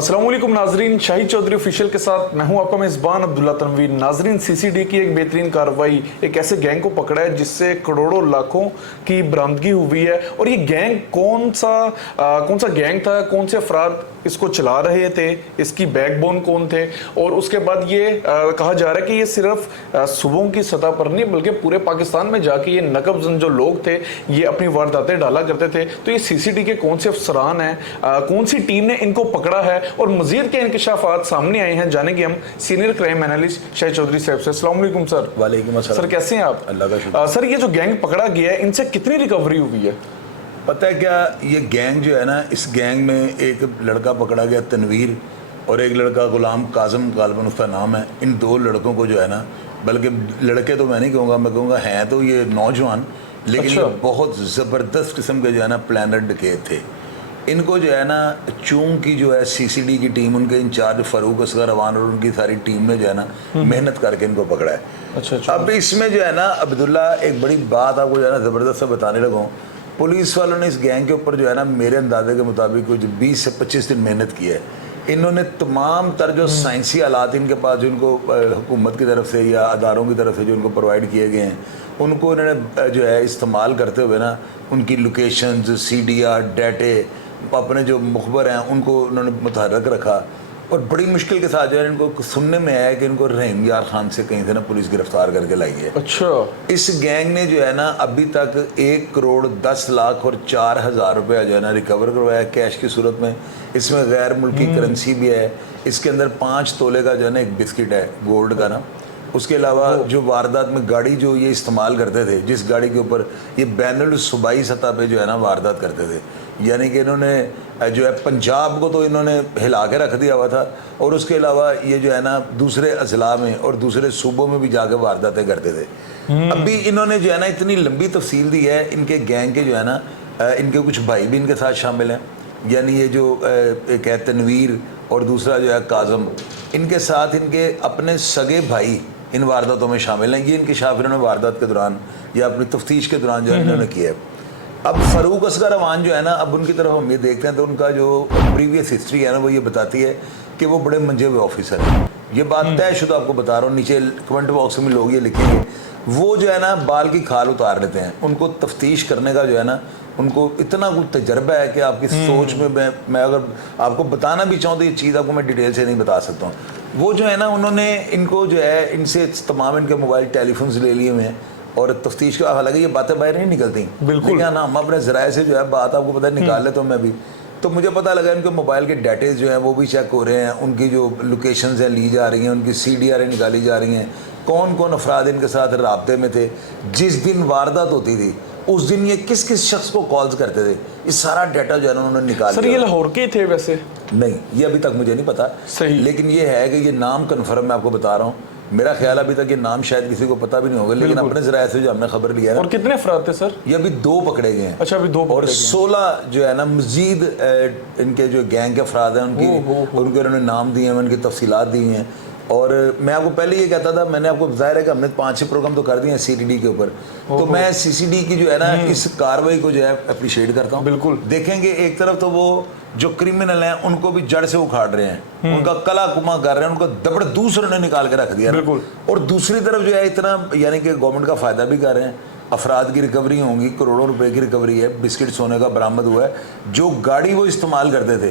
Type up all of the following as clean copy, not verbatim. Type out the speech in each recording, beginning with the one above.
अस्सलाम वालेकुम नाजरीन, शाहिद चौधरी ऑफिशियल के साथ मैं हूं आपका मेज़बान अब्दुल्ला तनवीर। नाजरीन, सीसीडी की एक बेहतरीन कार्रवाई, एक ऐसे गैंग को पकड़ा है जिससे करोड़ों लाखों की बरामदगी हुई है। और ये गैंग कौन सा गैंग था, कौन से अफराद इसको चला रहे थे, इसकी बैकबोन कौन थे, और उसके बाद ये कहा जा रहा है कि ये सिर्फ सूबों की सतह पर नहीं बल्कि पूरे पाकिस्तान में जाके ये नकबजंद जो लोग थे ये अपनी वारदातें डाला करते थे। तो ये सीसीडी के कौन से अफसरान हैं, कौन सी टीम ने इनको पकड़ा है और मजीद के इंकशाफात सामने आए हैं, जानेंगे हम senior crime analyst Shahid Chaudhary साहब से। अस्सलाम वालेकुम सर। वालेकुम अस्सलाम। सर कैसे हैं आप? अल्लाह का शुक्र। सर ये जो गैंग पकड़ा गया है इनसे कितनी रिकवरी हुई है? पता है क्या, ये गैंग जो है ना, इस गैंग में एक लड़का पकड़ा गया तनवीर और एक लड़का गुलाम काजम गालबन उसका नाम है। इन दो लड़कों को जो है ना, बल्कि लड़के तो मैं नहीं कहूँगा, मैं कहूँगा हैं तो ये नौजवान, लेकिन ये बहुत ज़बरदस्त किस्म के जो है ना प्लानर डकैत थे। इनको जो है ना चूंकि जो है सीसीडी की टीम, उनके इंचार्ज फ़ारूक असगर अवान और उनकी सारी टीम ने जो है ना मेहनत करके इनको पकड़ा है। अच्छा। अब इसमें जो है ना अब्दुल्ला, एक बड़ी बात आपको जो है ना ज़बरदस्त बताने लगा हूँ। पुलिस वालों ने इस गैंग के ऊपर जो है ना मेरे अंदाजे के मुताबिक कुछ 20 से 25 दिन मेहनत की है। इन्होंने तमाम तर जो साइंसी आलात इनके पास जो इनको हुकूमत की तरफ से या अदारों की तरफ से जो इनको प्रोवाइड किए गए हैं, उनको इन्होंने जो है इस्तेमाल करते हुए ना उनकी लोकेशंस, CDR डाटे, अपने जो मुखबर हैं उनको उन्होंने मुतहर्रक रखा। और बड़ी मुश्किल के साथ जो है इनको सुनने में आया कि इनको रहीम यार खान से कहीं से ना पुलिस गिरफ्तार करके लाई है। अच्छा। इस गैंग ने जो है ना अभी तक 1 करोड़ 10 लाख और 4,000 रुपया जो है ना रिकवर करवाया कैश की सूरत में। इसमें गैर मुल्की करेंसी भी है। इसके अंदर 5 तोले का जो है ना एक बिस्किट है गोल्ड का ना। उसके अलावा जो वारदात में गाड़ी जो ये इस्तेमाल करते थे, जिस गाड़ी के ऊपर ये बैनुल सूबाई सतह पे जो है ना वारदात करते थे, यानी कि इन्होंने जो है पंजाब को तो इन्होंने हिला के रख दिया हुआ था, और उसके अलावा ये जो है ना दूसरे अजला में और दूसरे सूबों में भी जाके वारदातें करते थे। अभी इन्होंने जो है ना इतनी लंबी तफसील दी है इनके गैंग के जो है ना, इनके कुछ भाई भी इनके साथ शामिल हैं, यानी ये जो एक है तनवीर और दूसरा जो है काजम, इनके साथ इनके अपने सगे भाई इन वारदातों में शामिल हैं। ये इंकशाफ इन्होंने वारदात के दौरान या अपनी तफ्तीश के दौरान जो है इन्होंने किया है। अब फ़ारूक असगर अवान जो है ना, अब उनकी तरफ हम ये देखते हैं तो उनका जो प्रीवियस हिस्ट्री है ना वो ये बताती है कि वो बड़े मंजे हुए ऑफिसर हैं। ये बात तयशुदा आपको बता रहा हूँ, नीचे कमेंट बॉक्स में लोग ये लिखेंगे। वो जो है ना बाल की खाल उतार लेते हैं। उनको तफ्तीश करने का जो है ना उनको इतना कुछ तजर्बा है कि आपकी सोच में मैं अगर आपको बताना भी चाहूँ तो ये चीज़ आपको मैं डिटेल से नहीं बता सकता हूँ। वो जो है ना उन्होंने इनको जो है इनसे तमाम इनके मोबाइल टेलीफोन्स ले लिए हुए हैं और तफ्तीश का, हालांकि ये बातें बाहर नहीं निकलती, बिल्कुल क्या ना हम अपने ज़राए से जो है बात आपको पता निकाल लेता हूँ मैं भी। तो मुझे पता लगा इनके मोबाइल के डाटे जो हैं वो भी चेक हो रहे हैं, उनकी जो लोकेशंस हैं ली जा रही हैं, उनकी CDR निकाली जा रही हैं, कौन कौन अफराद इनके साथ राब्ते में थे, जिस दिन वारदात होती थी उस दिन ये किस किस शख्स को कॉल्स करते थे, ये सारा डाटा जो है ना उन्होंने निकाल सर, ये लाहौर के थे वैसे? नहीं, ये अभी तक मुझे नहीं पता सही, लेकिन ये है कि ये नाम कन्फर्म मैं आपको बता रहा हूँ। मेरा ख्याल अभी तक ये नाम शायद किसी को पता भी नहीं होगा, लेकिन अपने ज़राए से जो हमने खबर लिया है। और कितने अफराद थे सर? ये अभी 2 पकड़े गए हैं। अच्छा, अभी 2 और 16 जो है ना मजीद इनके जो गैंग के अफराद हैं उनके उन्होंने नाम दिए हैं, उनकी तफसीलात दी हैं। और मैं आपको पहले ये कहता था, मैंने आपको जाहिर है कि हमने 5-6 प्रोग्राम तो कर दिए हैं CCD के ऊपर, तो मैं CCD की जो है ना इस कार्रवाई को जो है अप्रिशिएट करता हूँ। बिल्कुल देखेंगे एक तरफ तो वो जो क्रिमिनल हैं उनको भी जड़ से उखाड़ रहे हैं, उनका कला कुमा कर रहे हैं, उनको दबड़ दूसरों ने निकाल के रख दिया। बिल्कुल। और दूसरी तरफ जो है इतना यानी कि गवर्नमेंट का फायदा भी कर रहे हैं। अफराद की रिकवरी होंगी, करोड़ों रुपए की रिकवरी है, बिस्किट सोने का बरामद हुआ है। जो गाड़ी वो इस्तेमाल करते थे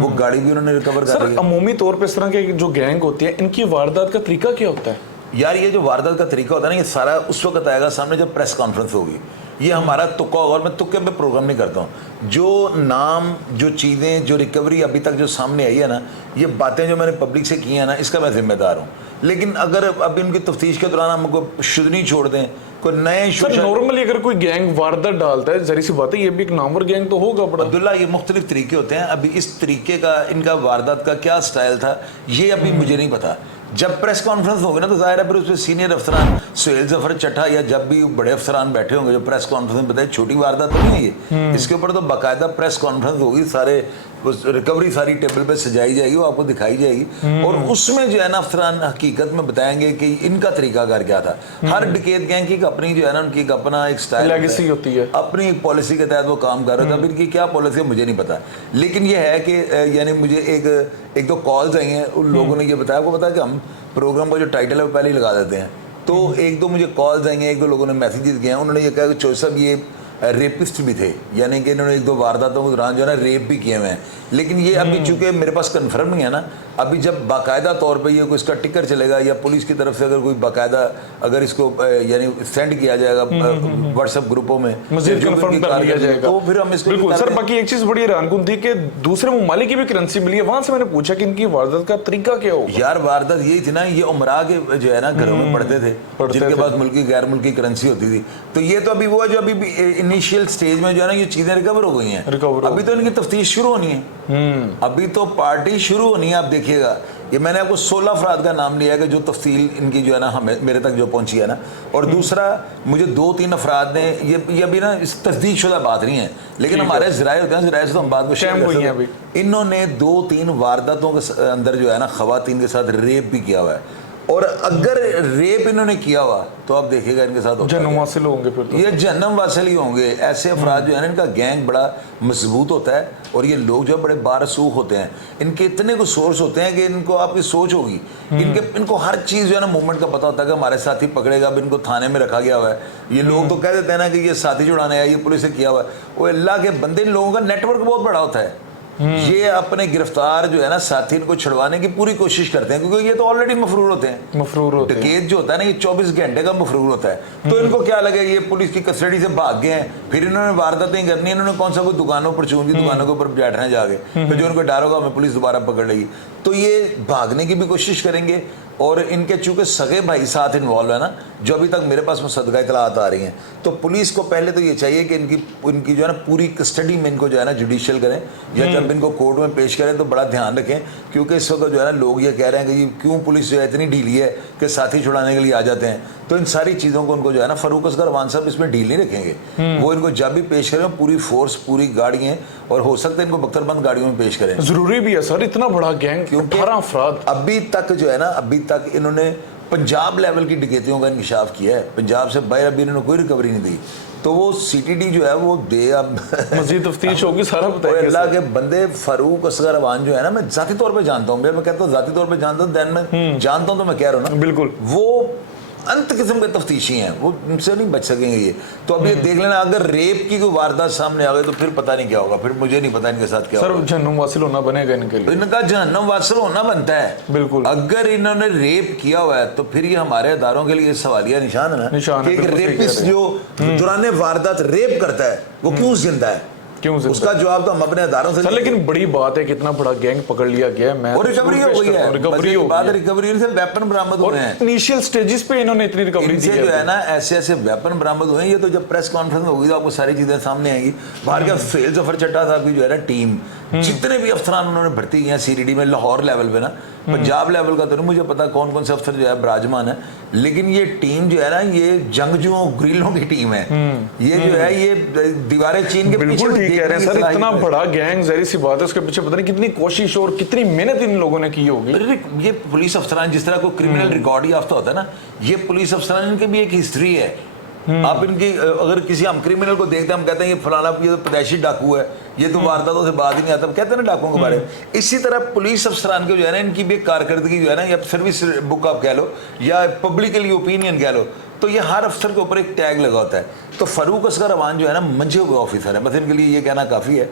वो गाड़ी भी उन्होंने रिकवर कर ली है। अमूमी तौर पे इस तरह के जो गैंग होती है इनकी वारदात का तरीका क्या होता है? यार ये जो वारदात का तरीका होता है ना, ये सारा उस वक्त आएगा सामने जब प्रेस कॉन्फ्रेंस होगी। ये हमारा तुक्का होगा और मैं तुक्के पे प्रोग्राम नहीं करता हूँ। जो नाम, जो चीज़ें, जो रिकवरी अभी तक जो सामने आई है ना, ये बातें जो मैंने पब्लिक से की हैं ना, इसका मैं जिम्मेदार हूँ। लेकिन अगर अब इनकी तफ्तीश के दौरान हमको शुदनी छोड़ दें, कोई नए नॉर्मली अगर कोई गैंग वारदात डालता है, जरी सी बात है, ये भी एक नामवर गैंग तो होगा बड़ा। अब्दुल्ला, ये मुख्तलिफ तरीके होते हैं। अभी इस तरीके का इनका वारदात का क्या स्टाइल था ये अभी मुझे नहीं पता। जब प्रेस कॉन्फ्रेंस होगी ना तो जाहिर है फिर उसमें सीनियर अफसरान सुहेल जफर चट्टा या जब भी बड़े अफसरान बैठे होंगे जो प्रेस कॉन्फ्रेंस में बताए, छोटी वारदात तो नहीं है ये, इसके ऊपर तो बाकायदा प्रेस कॉन्फ्रेंस होगी, सारे वो रिकवरी सारी टेबल पे सजाई जाएगी, वो आपको दिखाई जाएगी और उसमें जो है ना अफसरान हकीकत में बताएंगे कि इनका तरीकाकार क्या था। हर डकैत गैंग की अपनी जो है ना उनकी अपना एक स्टाइल लेगेसी होती है, अपनी पॉलिसी के तहत वो काम कर रहे थे। अब इनकी क्या पॉलिसी है मुझे नहीं पता, लेकिन ये है कि यानी मुझे एक दो कॉल्स आई हैं, उन लोगों ने ये बताया, आपको पता है कि हम प्रोग्राम का जो टाइटल है वो पहले ही लगा देते हैं, तो एक दो मुझे कॉल्स आई हैं, एक दो लोगों ने मैसेजेस किए हैं, उन्होंने ये कहा कि चौधरी साहब ये रेपिस्ट भी थे, यानी कि इन्होंने एक दो वारदातों के दौरान जो है ना रेप भी किए हुए हैं। लेकिन ये अभी चूंकि मेरे पास कंफर्म नहीं है ना, अभी जब बाकायदा तौर पे ये कोई इसका टिकर चलेगा या पुलिस की तरफ से अगर कोई बाकायदा अगर इसको यानी सेंड किया जाएगा व्हाट्सएप ग्रुपों में मजीद कंफर्म कर लिया जाएगा, तो फिर हम इसको बिल्कुल। सर बाकी एक चीज बड़ी हैरानकुन थी कि दूसरे ममालिक की भी करेंसी मिली है, वहां से मैंने पूछा कि इनकी वारदात का तरीका क्या होगा। यार वारदात यही थी ना, ये उमरा के जो है ना घरों में पढ़ते थे जिनके पास मुल्की गैर मुल्की करेंसी होती थी, तो ये तो अभी वो है जो अभी इनिशियल स्टेज में जो है ना ये चीजें रिकवर हो गई हैं, अभी तो इनकी तफ्तीश शुरू होनी है, अभी तो पार्टी शुरू होनी है। आप देखिएगा ये मैंने आपको 16 अफराद का नाम लिया है कि जो तफसील इनकी जो है ना हमें मेरे तक जो पहुंची है ना, और दूसरा मुझे 2-3 अफराद ने ये अभी ना इस तस्दीक शुदा बात नहीं है, लेकिन हमारे ज़राए होते हैं, ज़राए से तो हम बात को शेयर करते हैं। इन्होंने 2-3 वारदातों के अंदर जो है ना ख़वातीन के साथ रेप भी किया हुआ है, और अगर रेप इन्होंने किया हुआ तो आप देखिएगा इनके साथ जहन्नम वासिल होंगे, फिर तो ये जहन्नम वासिल ही होंगे। ऐसे अफराद जो है ना इनका गैंग बड़ा मजबूत होता है, और ये लोग जो बड़े बारसूख होते हैं, इनके इतने को सोर्स होते हैं कि इनको आपकी सोच होगी, इनको हर चीज़ जो है ना मूवमेंट का पता होता है कि हमारे साथी पकड़ेगा, अब इनको थाने में रखा गया हुआ है। ये लोग तो कह देते हैं ना कि ये साथी छुड़ाने आया, ये पुलिस ने किया हुआ है, वो अल्लाह के बंदे, इन लोगों का नेटवर्क बहुत बड़ा होता है। ये अपने गिरफ्तार जो है ना साथी इनको छुड़वाने की पूरी कोशिश करते हैं, क्योंकि ये तो ऑलरेडी मफरूर होते हैं। डकैत जो होता है ना ये 24 घंटे का मफरूर होता है, तो इनको क्या लगे ये पुलिस की कस्टडी से भाग गए हैं, फिर इन्होंने वारदातें करनी है, इन्होंने कौन सा कोई दुकानों पर चूंगी दुकानों के ऊपर बैठना है जाके, फिर जो उनको डर होगा हमें पुलिस दोबारा पकड़ लेगी, तो ये भागने की भी कोशिश करेंगे। और इनके चूंकि सगे भाई साथ इन्वॉल्व है ना, जो अभी तक मेरे पास मुसद्दका इतलात आ रही हैं, तो पुलिस को पहले तो ये चाहिए कि इनकी जो है ना पूरी कस्टडी में इनको जो है ना जुडिशियल करें, या जब इनको कोर्ट में पेश करें तो बड़ा ध्यान रखें, क्योंकि इस वक्त जो है ना लोग ये कह रहे हैं कि क्यों पुलिस जो है इतनी ढीली है कि साथी छुड़ाने के लिए आ जाते हैं। तो इन सारी चीज़ों को उनको जो है ना फ़ारूक असगर अवान साहब इसमें ढील नहीं रखेंगे, वो इनको जब भी पेश करें पूरी फोर्स पूरी गाड़ियाँ, और हो सकता है इनको बख्तरबंद गाड़ियों में पेश करें। जरूरी भी है सर, इतना बड़ा गैंग, क्योंकि 18 अफराद अभी तक जो है ना, अभी तक इन्होंने पंजाब लेवल की डकैतियों का इंकशाफ किया है, पंजाब से बाहर अभी इन्होंने कोई रिकवरी नहीं दी, तो वो सीटीडी जो है वो दे अब मजीद तफ्तीश होगी, सारा बताएंगे। अल्लाह के बंदे फ़ारूक असगर अवान जो है ना, मैं जाती तौर पे जानता हूँ, मैं कहता हूँ जाती तौर पे जानता हूँ, दैन में जानता हूँ, तो मैं कह रहा हूँ ना, बिल्कुल वो अंत किस्म के तफ्तीशी हैं, वो उनसे नहीं बच सकेंगे ये। तो अब ये देख लेना, अगर रेप की कोई वारदात सामने आ गई तो फिर पता नहीं क्या होगा, फिर मुझे नहीं पता इनके साथ क्या सर होगा। जहन्नम वासिल होना बनेगा इनके लिए, इनका जहन्नम वासिल होना बनता है, बिल्कुल। अगर इन्होंने रेप किया हुआ है तो फिर ये हमारे अदारों के लिए सवालिया निशान है ना, कि एक रेपिस्ट जो दौरान वारदात रेप करता है वो क्यों जिंदा है, क्यों उसका जवाब तो हम अपने अदारों से। लेकिन बड़ी बात है, कितना बड़ा गैंग पकड़ लिया गया है, और रिकवरी हो गई है, रिकवरी हो बाद रिकवरी से वेपन बरामद हुए हैं, इनिशियल स्टेजेस पे इन्होंने इतनी रिकवरी दी जो है ना, ऐसे वेपन बरामद हुए हैं। ये तो जब प्रेस कॉन्फ्रेंस होगी तो आपको सारी चीजें सामने आएंगी। बाहर का फेल जफर चट्टा साहब की जो है ना टीम, जितने भी अफसरान उन्होंने भर्ती किए हैं सीडीडी में, लाहौर लेवल पे ना, पंजाब लेवल का तो नहीं मुझे पता कौन कौन से अफसर जो है विराजमान है, लेकिन ये टीम जो है ना ये जंगजुओं ग्रिलों की टीम है, ये जो है ये दीवारें चीन के पीछे। बिल्कुल ठीक कह रहे हैं सर, इतना बड़ा गैंग, जाहिर सी बात है उसके पीछे पता नहीं कितनी कोशिश और कितनी मेहनत इन लोगों ने की होगी। ये पुलिस अफसरान जिस तरह को क्रिमिनल रिकॉर्ड याफ्ता होता है ना, ये पुलिस अफसरान इनकी भी एक हिस्ट्री है। आप इनकी अगर किसी हम क्रिमिनल को देखते हैं, हम कहते हैं ये फलाना ये तो पैदाइशी डाकू है, ये तो वारदातों से बात ही नहीं आता, कहते हैं ना डाकुओं के बारे में। इसी तरह पुलिस अफसरान के जो है ना इनकी भी कारकर्दगी जो है ना, या सर्विस बुक आप कह लो या पब्लिकली ओपिनियन कह लो, तो ये हर अफसर के ऊपर एक टैग लगा होता है। तो फ़ारूक असगर अवान जो है ना मंझे हुए ऑफिसर है, बस इनके लिए ये कहना काफ़ी है।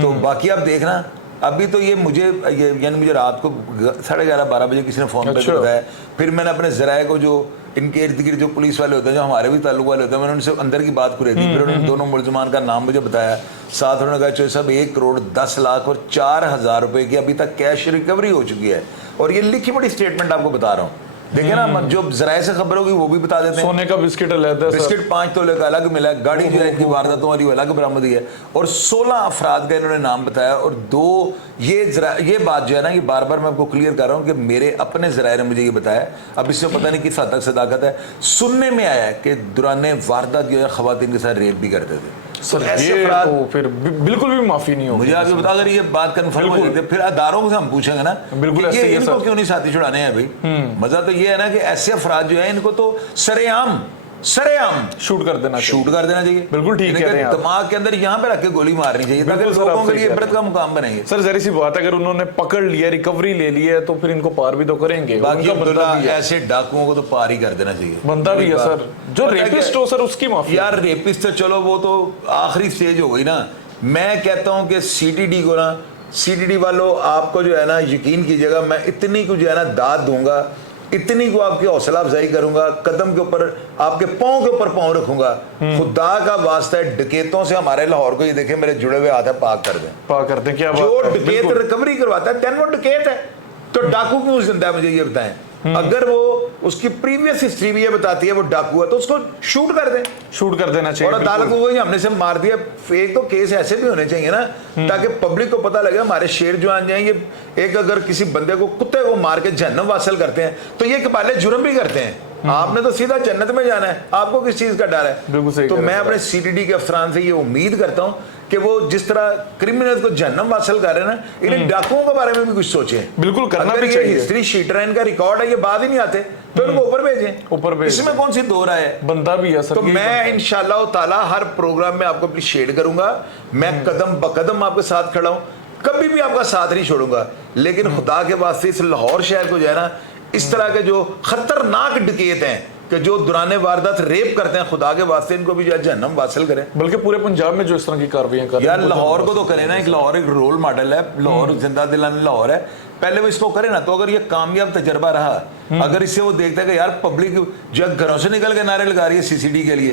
तो बाकी आप देखना, अभी तो ये मुझे यानी मुझे रात को 11:30-12 बजे किसी ने फ़ोन करके बताया, फिर मैंने अपने ज़राए को जो इनके इर्द गिर्द जो पुलिस वाले होते हैं, जो हमारे भी ताल्लुक वाले होते हैं, मैंने उनसे अंदर की बात करी थी, फिर उन्होंने दोनों मुलजमान का नाम मुझे बताया, साथ उन्होंने कहा चौधरी साहब 1,10,04,000 रुपए की अभी तक कैश रिकवरी हो चुकी है। और ये लिखी बड़ी स्टेटमेंट आपको बता रहा हूँ, देखिए ना, जो जराए से खबर होगी वो भी बता देते हैं। सोने का बिस्किट अलग है, बिस्किट 5 तोले का अलग मिला, गाड़ी जो है इनकी वारदातों वाली अलग बरामदी है, और 16 अफराद का इन्होंने नाम बताया। और 2 ये बात जो है ना, ये बार बार मैं आपको क्लियर कर रहा हूँ कि मेरे अपने जराए ने मुझे ये बताया, अब इससे पता नहीं किस हद तक सदाकत है, सुनने में आया है कि दौरान वारदात जो है खवातीन के साथ रेप भी करते थे। सर ऐसे ये अफराद तो फिर बिल्कुल भी माफी नहीं होगी। मुझे आपको बता, अगर ये बात कंफर्म हो जाती है फिर अदारों से हम पूछेंगे ना बिल्कुल कि ऐसे ये ही है इनको सर। क्यों नहीं साथी छुड़ाने हैं भाई। मजा तो ये है ना कि ऐसे अफराद जो है इनको तो सरेआम शूट कर देना चाहिए। शूट कर देना चाहिए। बिल्कुल ठीक कह रहे हैं आप। दिमाग के अंदर यहाँ पे रख के गोली मारनी चाहिए ताकि बिल्कुल सर, आप लोगों के सही लिए कह इबरत का मुकाम बनेंगे। सर जहरी सी बात है, अगर उन्होंने पकड़ लिया, रिकवरी ले ली है तो फिर इनको पार भी तो करेंगे। बाकी उनका बंदा भी है। ऐसे डाकुओं को तो पार ही कर देना चाहिए। बंदा भी है सर, जो पता है रेपिस्ट क्या- हो सर उसकी माफी। यार रेपिस्ट तो चलो वो तो आखिरी स्टेज हो गई ना। मैं कहता हूं कि सीटीडी को ना, सीटीडी वालों आपको जो है ना यकीन कीजिएगा, मैं इतनी को जो है ना दाद दूंगा, इतनी को आपकी हौसला अफजाई करूंगा, कदम के ऊपर आपके पांव के ऊपर पांव रखूंगा। खुदा का वास्ता है, डकैतों से हमारे लाहौर को ये देखें, मेरे जुड़े हुए हाथ है, पाक कर दें। पार करते हैं, क्या जो बात है। डकैत बिल्कुल। रिकवरी करवाता है देन वो डकैत है, तो डाकू क्यों जिंदा है मुझे ये बताएं। अगर वो उसकी प्रीवियस हिस्ट्री भी ये बताती है वो डाकू है तो उसको शूट कर दें शूट कर देना चाहिए। और अदालत बिल्कुल। को वही हमने से मार दिया। एक तो केस ऐसे भी होने चाहिए ना ताकि पब्लिक को पता लगे हमारे शेर जो आन जाएंगे। एक अगर किसी बंदे को, कुत्ते को मार के जहन्नम वासल करते हैं तो ये कबाले जुर्म भी करते हैं। आपने तो सीधा जन्नत में जाना है, आपको किस चीज का डर बिल्कुल है। सही तो कह रहे मैं हैं अपने सीटीडी के अफसरान से ये उम्मीद करता हूँ कि वो जिस तरह क्रिमिनल को जहन्नम वासल कर रहे हैं ना, इन्हें डाकुओं के बारे में भी कुछ सोचे। बिल्कुल करना अगर भी ये चाहिए। हिस्ट्री शीटर है, इनका रिकॉर्ड है, ये बात ही नहीं आते तो इनको ऊपर भेजें। ऊपर भेज इसमें कौन सी दो राय है। बंदा भी है सर। तो ये मैं बंदा है। इंशाल्लाह ताला हर प्रोग्राम में आपको अप्रिशिएट करूंगा। मैं कदम ब कदम आपके साथ खड़ा हूं, कभी भी आपका साथ नहीं छोड़ूंगा। लेकिन खुदा के वास्ते इस लाहौर शहर को जो है ना, इस तरह के जो खतरनाक डकैत हैं कि जो दुराने वारदात रेप करते हैं, खुदा के वास्ते इनको भी जो है जहन्नम वासिल करें। बल्कि पूरे पंजाब में जो इस तरह की कार्रवाइयां कर रहे यार हैं, लाहौर को तो करें ना, एक लाहौर एक रोल मॉडल है, लाहौर जिंदा दिलाने लाहौर है, पहले वो इसको करे ना। तो अगर ये कामयाब तजर्बा रहा, अगर इससे वो देखता है कि यार पब्लिक जो घरों से निकल के नारे लगा रही है सीसीडी के लिए,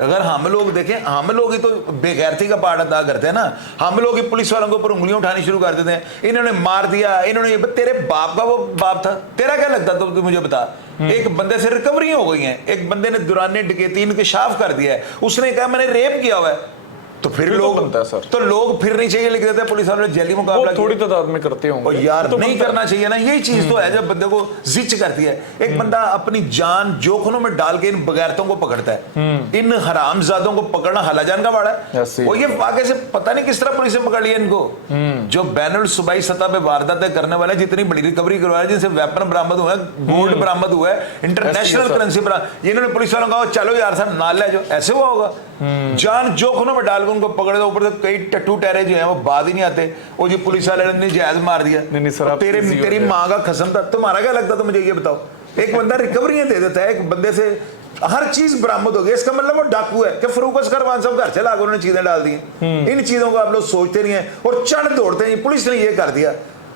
अगर हम लोग देखें, हम लोग ही तो बेगैरती का पार्ट अदा करते हैं ना। हम लोग ही पुलिस वालों के ऊपर उंगलियां उठानी शुरू कर देते हैं, इन्होंने मार दिया, इन्होंने, तेरे बाप का वो बाप था, तेरा क्या लगता था, तू मुझे बता। एक बंदे से रिकवरी हो गई है, एक बंदे ने दुराने डकैती इंकशाफ कर दिया है, उसने कहा मैंने रेप किया हुआ है, तो फिर तो लोग बनता है सर। तो लोग फिर नहीं चाहिए लिख देते हैं पुलिस वालों ने जेली मुकाबला वो किया। थोड़ी तादाद में करते होंगे। और यार तो नहीं बनता है। करना चाहिए ना, यही चीज तो है जब बंदे को जिच करती है। एक बंदा अपनी जान जोखनों में डाल के इन बगैरतों को पकड़ता है, इन हरामजादों को पकड़ना हलाजान का वाड़ा है। ऐसे। और ये वाकई से पता नहीं किस तरह पुलिस ने पकड़ लिया इनको। जो बैनुल सूबाई सतह पे वारदातें करने वाले, जितनी बड़ी रिकवरी करवा रहे, जिनसे वेपन बरामद हुआ है, गोल्ड बरामद हुआ है, इंटरनेशनल करेंसी बरामद, इन्होंने पुलिस वालों कहा चलो यार साहब नाल ले जाओ, ऐसे हुआ होगा। जान जोखनों में डाल के उनको पकड़े, ऊपर से कई टट्टू टहरे जो हैं वो बात ही नहीं आते। वो जी पुलिस वाले ने जायज मार दिया। नहीं सर, आप तेरे easy हो तेरी गए। माँ का कसम था। तुम्हारा क्या लगता था मुझे ये बताओ। एक बंदा रिकवरियां दे देता है, एक बंदे से हर चीज बरामद हो गई, इसका मतलब वो डाकू है कि फरूक असगर साहब घर से लाकर उन्होंने चीजें डाल दी। इन चीजों को आप लोग सोचते नहीं है और चढ़ दौड़ते हैं, पुलिस ने ये कर दिया।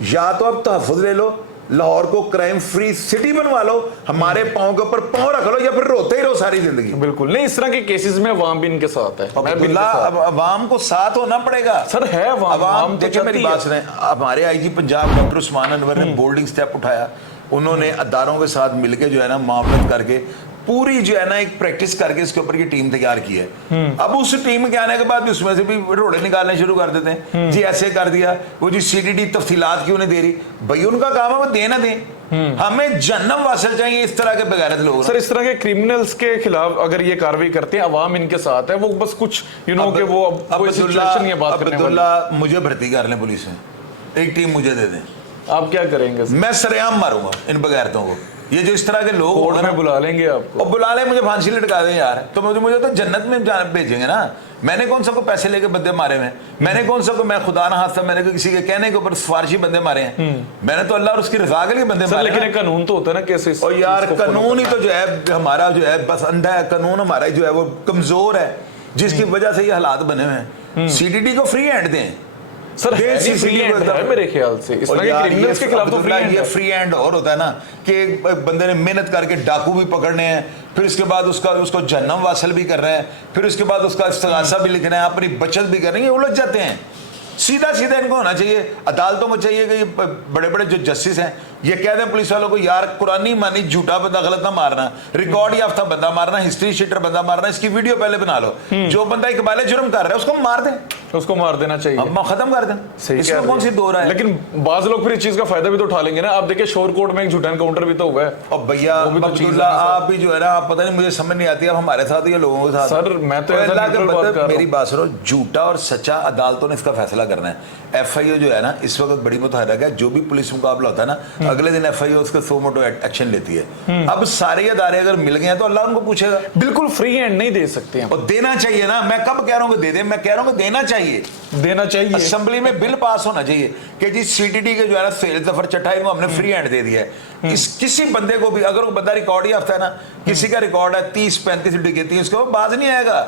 या तो आप तहफ़्फ़ुज़ ले लो, लाहौर को क्राइम फ्री सिटी बनवा लो, हमारे पाँव के ऊपर पाँव रख लो, या फिर रोते ही रहो सारी जिंदगी। बिल्कुल नहीं, इस तरह के केसेस में अवाम भी इनके साथ है। मैं भी इनके अब्दुल्ला, साथ अब अवाम को साथ होना पड़ेगा। सर है अवाम अवाम तो देखिए मेरी चाहती बात है। सुने, हमारे आईजी पंजाब डॉक्टर उस्मान अनवर ने बोल्डिंग स्टेप उठाया। उन्होंने अदारों के साथ मिलकर जो है ना मामलत करके पूरी जो है ना एक प्रैक्टिस करके इसके ऊपर की टीम तैयार की है। अब उस टीम के आने के बाद भी उसमें से भी रोड़े निकालने शुरू कर देते हैं, जी ऐसे कर दिया, वो जी सीडीडी तफसीलात क्यों नहीं दे रही। भाई उनका काम है वो दे ना दें, हमें जन्नम वासल चाहिए इस तरह के बगैरत लोग। सर इस तरह के क्रिमिनल्स के खिलाफ अगर ये कार्रवाई करते हैं, अवाम इनके साथ है, वो बस कुछ यू नो कि वो अब कोई सिचुएशन नहीं है बात करने वाली। अब्दुल्ला मुझे भर्ती कर लें पुलिस में, एक टीम मुझे दे दें, आप क्या करेंगे सर? मैं सरेआम मारूंगा इन बगैरतों को। ये जो इस तरह के लोग कोर्ट होंगे में बुला लेंगे आपको। और बुला ले, मुझे फांसी लटका दें यार, तो मुझे तो जन्नत में जाने भेजेंगे ना। मैंने कौन सा को पैसे लेके बंदे मारे हैं, मैंने कौन सा को, मैं खुदा ना हादसा मैंने किसी के कहने के ऊपर सिफारिशी बंदे मारे हैं, मैंने तो अल्लाह और उसकी रजा के लिए बंदे सर मारे लेकिन हैं। एक कानून तो होता है ना कैसे। और यार कानून ही तो जो है हमारा जो है बस अंधा है, कानून हमारा जो है वो कमजोर है, जिसकी वजह से ये हालात बने हुए हैं। सीडीडी को फ्री हैंड दें सर, फ्री हैंड है मेरे ख्याल से इस तरह के क्रिमिनल्स के खिलाफ तो फ्री हैंड है। फ्री हैंड और होता है ना कि एक बंदे ने मेहनत करके डाकू भी पकड़ने हैं, फिर उसके बाद उसको जन्नम वासल भी कर रहे हैं, फिर उसके बाद उसका इस्तिगासा भी लिख रहे हैं, अपनी बचत भी कर रहे हैं, ये उलझ जाते हैं। सीधा सीधा इनको होना चाहिए। अदालतों को चाहिए कि बड़े बड़े जो जस्टिस हैं ये कह दें पुलिस वालों को यार कुरानी मानी झूठा बंदा गलत ना मारना, रिकॉर्ड याफ्ता बंदा मारना, हिस्ट्री शीटर बंदा मारना, इसकी वीडियो पहले बना लो। जो बंदा इकबाल जुर्म कर रहा है उसको मार दें, उसको मार देना चाहिए, अब खत्म कर दें। सही कह इसमें रहे कौन सी हैं। दो रहा है? लेकिन बाज लोग फिर इस चीज का फायदा भी तो उठा लेंगे ना। आप देखिए शोर कोर्ट में एक झूठा एनकाउंटर भी तो हुआ है। और भैया वो भी तो चीज़ अब्दुल्ला है ना सर। आप भी जो है ना, आप पता नहीं मुझे समझ नहीं आती अब हमारे साथ या लोगों के साथ। सर, मैं तो ऐसा अल्लाह के neutral बात बंदे, कर रहा हूं। मेरी बात सुनो, झूठा और सच्चा अदालतों ने इसका फैसला करना है। एफआईओ जो है ना इस वक्त बड़ी मुतहरक है, जो भी पुलिस मुकाबला होता है ना अगले दिन एफआईओ उसका सो मोटो एक्शन लेती है। अब सारे अदारे अगर मिल गए हैं तो अल्लाह उनको पूछेगा। बिल्कुल फ्री हैंड नहीं दे सकते हम। और देना चाहिए ना, मैं कब कह रहा हूँ कि दे दे, मैं कह रहा हूँ कि देना चाहिए। देना चाहिए। असेंबली में बिल पास होना चाहिए कि जी सीटीडी के जो है ना सेल जफर चट्टा इनको हमने फ्री हैंड दे दिया है। इस किसी बंदे को भी अगर वो बंदा रिकॉर्ड ही आता है ना, किसी का रिकॉर्ड है 30-35 डिग्री, उसको बाज नहीं आएगा,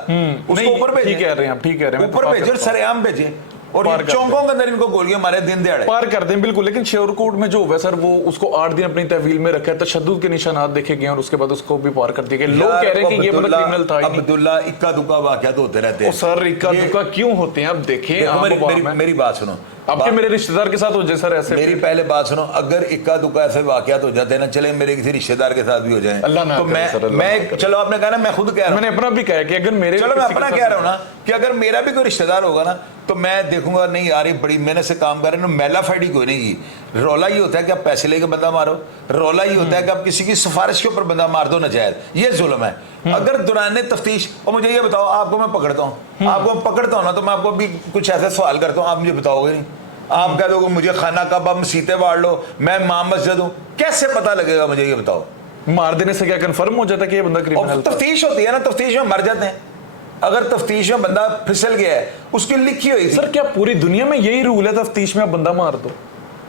उसको ऊपर भेजे। ठीक कह रहे हैं आप, ठीक कह रहे हैं, मैं तो ऊपर बात भेजे और करता हूं। सरेआम भेजे और पार ये कर चौंकों के अंदर इनको गोलियां मारे दिन दिहाड़े। पार करते हैं बिल्कुल। लेकिन शेरकोट में जो हुआ सर, वो उसको 8 दिन अपनी तहवील में रखा है, तशद्दुद के निशानात देखे गए और उसके बाद उसको भी पार कर दिया गया। लोग कह रहे हैं कि ये बंदा क्रिमिनल था ही नहीं। अब्दुल्ला इक्का दुक्का वाकयात होते रहते हैं। ओ सर, इक्का दुक्का क्यों होते हैं? अब देखें, आम आवाम है। मेरी बात सुनो, आपके मेरे रिश्तेदार के साथ हो जाए सर ऐसे? मेरी पहले बात सुनो, अगर इक्का दुक्का ऐसे वाकयात हो जाते हैं ना, चले मेरे किसी रिश्तेदार के साथ भी हो जाए अल्लाह ना तो करे सर, अल्लाह ना मैं करे। चलो आपने कहा ना, मैं खुद कह रहा हूं, मैंने अपना भी कहा कि अगर मेरे चलो मैं किसी के अपना साथ- कह रहा हूँ ना कि अगर मेरा भी कोई रिश्तेदार होगा ना तो मैं देखूंगा नहीं यार ये बड़ी मेहनत से काम कर रहे हैं, मेला फाइडी कोई नहीं की। रौला ही होता है कि आप पैसे लेके बंदा मारो, रौला ही होता है कि आप किसी की सिफारिश के ऊपर बंदा मार दो नजायज, ये जुल्म है। अगर दौरान तफ्तीश, और मुझे ये बताओ, आपको मैं पकड़ता हूँ, आपको पकड़ता हूँ ना तो मैं आपको भी कुछ ऐसे सवाल करता हूँ, आप मुझे बताओगे नहीं। आप कह दोगे मुझे खाना कबाब मसीते बाढ़ लो, मैं इमाम मस्जिद हूँ, कैसे पता लगेगा मुझे ये बताओ? मार देने से क्या कंफर्म हो जाता है कि ये बंदा और क्रिमिनल था? तफ्तीश होती है ना, तफ्तीश में मर जाते हैं। अगर तफ्तीश में बंदा फिसल गया है, उसकी लिखी हुई थी। सर क्या पूरी दुनिया में यही रूल है तफ्तीश में आप बंदा मार दो?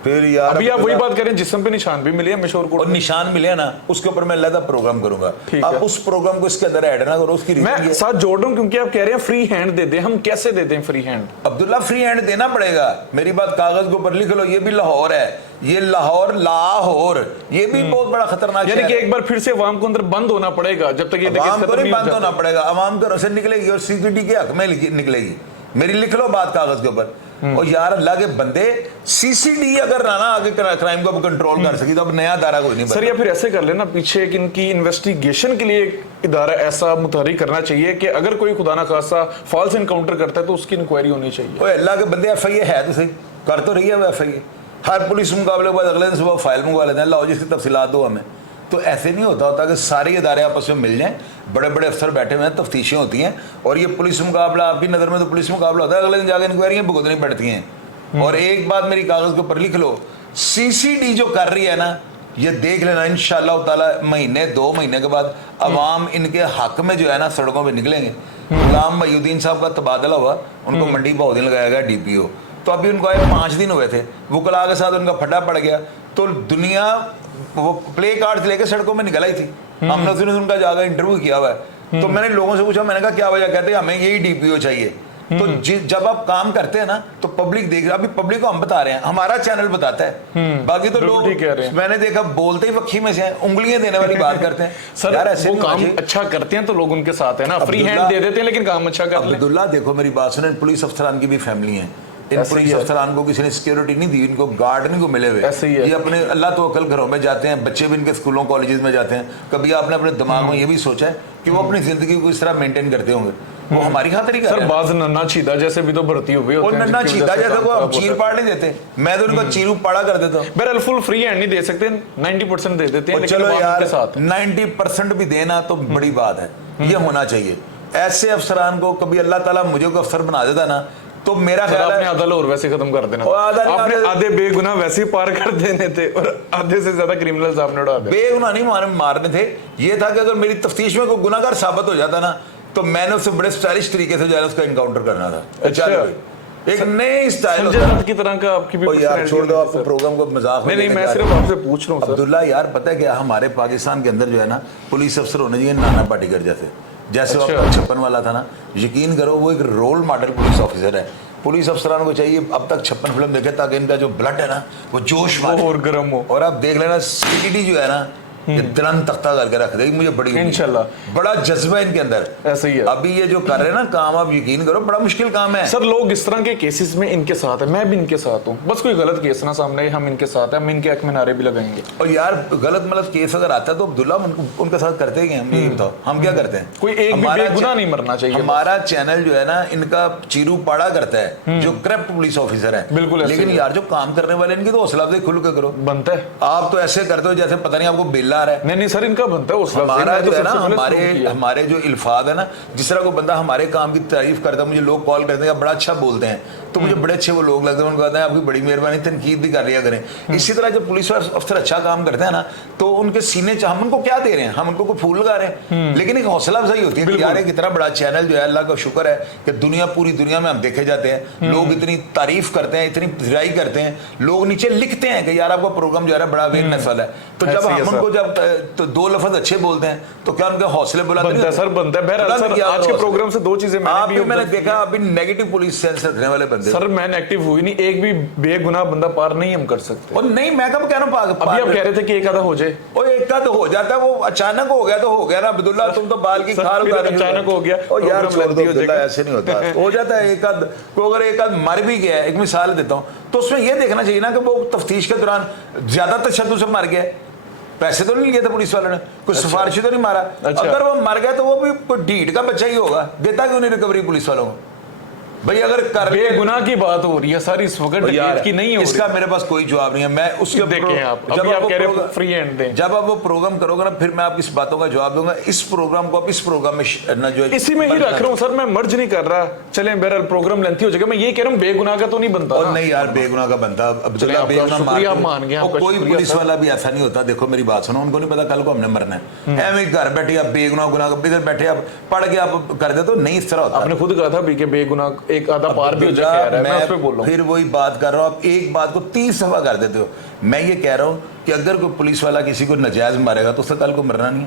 फिर यार अभी आप वही बात करें, जिस्म पे निशान भी मिले हैं और कोर्ट। निशान मिले ना, उसके ऊपर मैं अलग प्रोग्राम करूंगा। ठीक आप है। उस प्रोग्राम को इसके अंदर ऐड ना करो, उसकी रीजन मैं ये साथ जोड़ रहा हूं क्योंकि आप कह रहे हैं फ्री हैंड दे दें। हम कैसे दे दें free hand? Abdullah free hand देना पड़ेगा। मेरी बात कागज के ऊपर लिख लो, ये भी लाहौर है, ये लाहौर ये भी बहुत बड़ा खतरनाक यानी शहर कि है। एक बार फिर से अवाम को अंदर बंद होना पड़ेगा जब तक ये अवाम खत्म को नहीं नहीं हो बंद होना जाता। पड़ेगा, अवाम घरों से निकलेगी और सीक्यूरिटी के हक में निकलेगी। मेरी लिख लो बात कागज के ऊपर। और यार अल्लाह के बंदे, सीसीडी अगर ना आगे क्राइम को कंट्रोल कर सकी तो अब नया दायरा कोई नहीं सर, या फिर ऐसे कर लेना पीछे एक इनकी इन्वेस्टिगेशन के लिए एक इदारा ऐसा मुतहरिक करना चाहिए कि अगर कोई खुदा ना खासा फॉल्स एनकाउंटर करता है तो उसकी इंक्वायरी होनी चाहिए। ओए अल्लाह के बंदे, एफआईए है तो सही, कर तो रही है वो एफआईए। हर पुलिस मुकाबले के बाद अगले दिन सुबह फाइल मंगवा लेते हैं, लाओ जिसकी तफसीलात दो हमें। तो ऐसे नहीं होता कि सारे इदारे आपस में मिल जाएं, बड़े बड़े अफसर बैठे हुए हैं, तफ्तीशें होती हैं और ये पुलिस मुकाबला, आपकी नज़र में तो पुलिस मुकाबला होता है, अगले दिन जाकर इंक्वायरियाँ भुगतनी पड़ती हैं। और एक बात मेरी कागज़ के ऊपर लिख लो, सीसीडी जो कर रही है ना, ये देख लेना इंशाअल्लाह ताला महीने 2 महीने के बाद अवाम इनके हक में जो है ना सड़कों पे निकलेंगे। गुलाम मयूद्दीन साहब का तबादला हुआ, उनको मंडी बहुदिन लगाया गया डीपीओ, तो अभी उनको आए 5 दिन हुए थे, वकला के साथ उनका फटा पड़ गया, तो दुनिया वो प्ले कार्ड लेके सड़कों में निकल आई थी। हमने उनका जाकर इंटरव्यू किया हुआ है। तो मैंने लोगों से पूछा, मैंने कहा क्या वजह? कहते हैं हमें यही डीपीओ चाहिए। तो जब आप काम करते हैं ना तो पब्लिक देख रहा है। अभी पब्लिक को हम बता रहे हैं, हमारा चैनल बताता है, बाकी तो लोग ठीक कह रहे हैं। मैंने देखा बोलते ही वक्की में से उंगलियां देने वाली बात करते हैं। सर यार ऐसे वो नहीं होना काम चाहिए। अच्छा करते हैं तो लोग उनके साथ है ना, फ्री हैंड अब्दुल्ला- दे देते हैं लेकिन काम अच्छा कर लें। अब्दुल्ला देखो मेरी बात सुने, पुलिस अफसरान की भी फैमिली है। इन ऐसे ही पुलिस है। अफसरान को किसी ने सिक्योरिटी नहीं दी, इनको गार्ड नहीं को मिले हुए। ऐसे ही है। ये अपने अल्लाह तो अकल घरों में जाते हैं, बच्चे भी इनके स्कूलों कॉलेजेस में जाते हैं। कभी आपने अपने दिमाग में ये भी सोचा है कि वो अपनी जिंदगी को इस तरह मेंटेन करते होंगे? वो हमारी खातिर ही कर सर रहे हैं। बाज नन्ना छीदा जैसे भी तो भर्ती हुए और होते हैं नन्ना जिनकी चीता वजह से जैसे काम को हम खराब चीर होता है। पाड़ नहीं देते, मैं तो उनको चीरू पाड़ा कर देता हूँ। बहरहाल फुल फ्री हैंड नहीं दे सकते, 90% दे देते हैं, और लेकिन चलो अवाम यार के साथ 90% भी देना तो बड़ी बात है, ये होना चाहिए। ऐसे अफसरान को कभी अल्लाह ताला मुझे को अफसर बना देता ना तो मेरा सर ख्याल आपने है आधा और वैसे खत्म कर देना और आधा नहीं, आपने आधे- आधे बेगुनाह वैसे ही पार कर देने थे और आधे से ज्यादा क्रिमिनल्स आपने उड़ा दिया। बेगुनाह नहीं मारने थे। ये था कि अगर मेरी तफ्तीश में कोई गुनाहगार साबित हो जाता ना तो मैंने उससे बड़े स्टाइलिश तरीके से जो है उसका एनकाउंटर करना था। अच्छा। चलो भाई, एक नए स्टाइल संजय होता दत्त की तरह का आपकी भी है। यार personality छोड़ दो, होती आपको है, सर। प्रोग्राम को मजाक में नहीं लेके मैं जा सिर्फ रहे हैं। आपसे पूछ रहा हूँ सर। अब्दुल्ला यार पता है क्या, हमारे पाकिस्तान के अंदर जो है ना पुलिस अफसर होने चाहिए नाना पाटेकर जैसे वो अच्छा। आपका 56 वाला था ना, यकीन करो वो एक रोल मॉडल पुलिस ऑफिसर है। पुलिस अफसरान को चाहिए अब तक 56 फिल्म देखे ताकि इनका जो ब्लड है ना वो जोश वो मारे और गर्म हो। और आप देख लेना सीटीडी जो है ना ये तुरंत तख्ता करके रख देगी, मुझे बड़ी उम्मीद है। इंशाल्लाह। बड़ा जज्बा है इनके अंदर, ऐसे ही है। अभी ये जो कर रहे हैं ना काम, आप यकीन करो बड़ा मुश्किल काम है। सर लोग इस तरह के केसेस में इनके साथ है, मैं भी इनके साथ हूँ, बस कोई गलत केस ना सामने, हम इनके साथ हैं, हम इनके हक में नारे भी लगाएंगे। और यार गलत मतलब केस अगर आता है तो अब्दुल्ला उनके साथ करते ही हैं, हम ये बताओ हम क्या करते हैं? कोई एक भी बेगुनाह नहीं मरना चाहिए। हमारा चैनल जो है ना इनका चीरू पाड़ा करता है, जो करप्ट पुलिस ऑफिसर है। बिल्कुल ऐसे लेकिन ही है। यार जो काम करने वाले इनकी तो हौसला अफजाई खुल के करो। बनता है। आप तो ऐसे करते हो जैसे पता नहीं आपको बिल आ रहा है। नहीं सर, इनका बनता है हौसला अफजाई। हमारा मैं तो जो है ना सबसे पहले शुरू किया। हमारे जो इल्फाज है ना, जिस तरह को बंदा हमारे काम की तारीफ करता है, मुझे लोग कॉल करते हैं बड़ा अच्छा बोलते हैं, तो मुझे बड़े अच्छे वो लोग लगते हैं, उनको कहते हैं आपकी बड़ी मेहरबानी, तनकीद भी कर लिया करें। इसी तरह जब पुलिस अफसर अच्छा काम करते हैं ना, तो उनके सीने हम उनको क्या दे रहे हैं? हम उनको कोई फूल लगा रहे हैं, लेकिन एक हौसला अफजाई होती है कि यार एक इतना बड़ा चैनल जो है, अल्लाह का शुक्र है कि पूरी दुनिया में हम देखे जाते हैं, लोग इतनी तारीफ करते हैं, इतनी बुराई करते हैं, लोग नीचे लिखते हैं कि यार आपका प्रोग्राम जो है बड़ा अवेयरनेस वाला है। तो जब हम उनको जब तो दो लफ्ज अच्छे बोलते हैं तो क्या उनके हौसले बुलंद बनता है सर, बनता है। बहरहाल सर आज के प्रोग्राम से दो चीजें मैंने देखा, अभी नेगेटिव पुलिस सेंस रखने वाले बंदे। सर मैं नेगेटिव हुई नहीं, एक भी बेगुनाह बंदा पार नहीं हम कर सकते। और नहीं, मैं कब कह रहा हूँ अभी आप कह रहे थे कि एक आधा हो जाए, और एक आधा हो जाता है, वो अचानक हो गया तो हो गया ना अब्दुल्ला, तुम तो बाल की खाल उतार रहे हो। अचानक हो गया, और यार प्रोग्राम लंबी हो जाएगा। ऐसे नहीं होता, हो जाता है एक आध को, अगर एक आध मर भी गया है, एक मिसाल देता हूँ, तो उसमें यह देखना चाहिए ना कि वो तफ्तीश के दौरान ज्यादा तशद्दुद से मर गया, पैसे तो नहीं लिए थे पुलिस वालों ने, कुछ सिफारिशी तो नहीं मारा। अगर वो मर गया तो वो भी कोई ढीठ का बच्चा ही होगा, देता क्यों नहीं रिकवरी पुलिस वालों को? भाई अगर कर बेगुनाह की बात हो रही है सर, इस वक्त की नहीं हो रही। इसका मेरे पास कोई जवाब नहीं है। मैं उसके देखें आप, जब आप कह रहे हो फ्री एंड दें, जब आप वो प्रोग्राम करोगे ना, फिर मैं आपकी इस बातों का जवाब दूंगा। इस प्रोग्राम को आप इस प्रोग्राम में ना जो इसी में ही रख रहा हूँ सर, मैं मर्ज नहीं कर रहा। चलें बहरहाल प्रोग्राम लेंथी हो जाएगा, मैं ये कह रहा हूँ बेगुनाह का तो नहीं बनता। और नहीं यार बेगुनाह का बनता, अब्दुल्ला बेगुनाह मान गया। कोई पुलिस वाला भी ऐसा नहीं होता। देखो मेरी बात सुनो, उनको नहीं पता कल को हमने मरना है, ऐਵੇਂ घर बैठे आप बेगुनाह गुनाह इधर बैठे आप पढ़ के आप कर दे, तो नहीं इस तरह होता। आपने खुद कहा था भी कि बेगुनाह एक आधा पार भी मैं फिर वही बात कर रहा हूँ, आप एक बात को 30 दफा कर देते हो। मैं ये कह रहा हूँ कि अगर कोई पुलिस वाला किसी को नाजायज मारेगा तो उससे कल को मरना नहीं,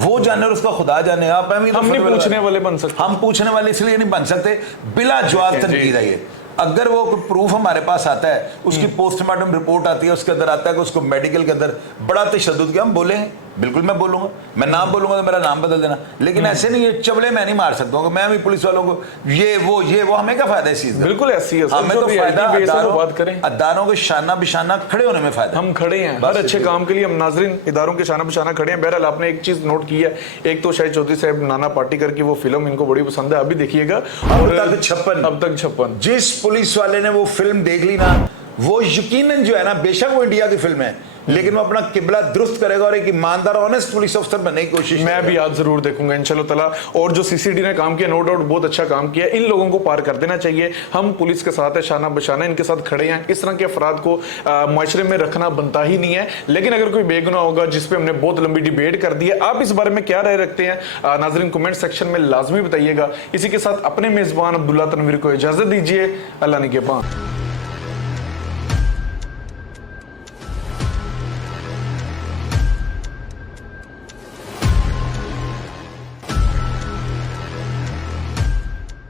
वो जाने और उसका खुदा जाने। आप हम नहीं पूछने वाले बन सकते, हम पूछने वाले इसलिए नहीं बन सकते, बिला जवाब तनकीद है ये। अगर वो प्रूफ हमारे पास आता है, उसकी पोस्टमार्टम रिपोर्ट आती है, उसके अंदर आता है कि उसको मेडिकल के अंदर बड़ा तशद्दुद किया, हम बोले हैं, बिल्कुल मैं बोलूंगा। मैं नाम बोलूंगा तो मेरा नाम बदल देना, लेकिन ऐसे नहीं है चबले मैं नहीं मार सकता हूँ। मैं भी पुलिस वालों को ये वो हमें क्या फायदा है इस चीज का? बिल्कुल ऐसी है, हमें तो फायदा बात करें, अदारों के शाना बिशाना खड़े होने में फायदा। हम खड़े हैं हर अच्छे काम के लिए, हम नाजरीन इदारों के शाना बिशाना खड़े हैं। बहरहाल आपने एक चीज नोट की है, एक तो शाहिद चौधरी साहब नाना पाटेकर की वो फिल्म इनको बड़ी पसंद है, अभी देखिएगा। अब तक 56 जिस पुलिस वाले ने वो फिल्म देख ली ना, वो यकीनन जो है ना, बेशक वो इंडिया की फिल्म है, लेकिन वो अपना किबला दुरुस्त करेगा और एक ईमानदार ऑनेस्ट पुलिस अफसर बनने की कोशिश। मैं भी आज जरूर देखूंगा इंशाल्लाह ताला। और जो सीसीडी ने काम किया, नो डाउट बहुत अच्छा काम किया, इन लोगों को पार कर देना चाहिए। हम पुलिस के साथ है, शाना बशाना इनके साथ खड़े हैं। इस तरह के अफराद को माशरे में रखना बनता ही नहीं है। लेकिन अगर कोई बेगुनाह होगा, जिसपे हमने बहुत लंबी डिबेट कर दी है, आप इस बारे में क्या राय रखते हैं नाजरीन कमेंट सेक्शन में लाजमी बताइएगा। इसी के साथ अपने मेजबान अब्दुल्ला तनवीर को इजाजत दीजिए। अल्लाह निगहबान।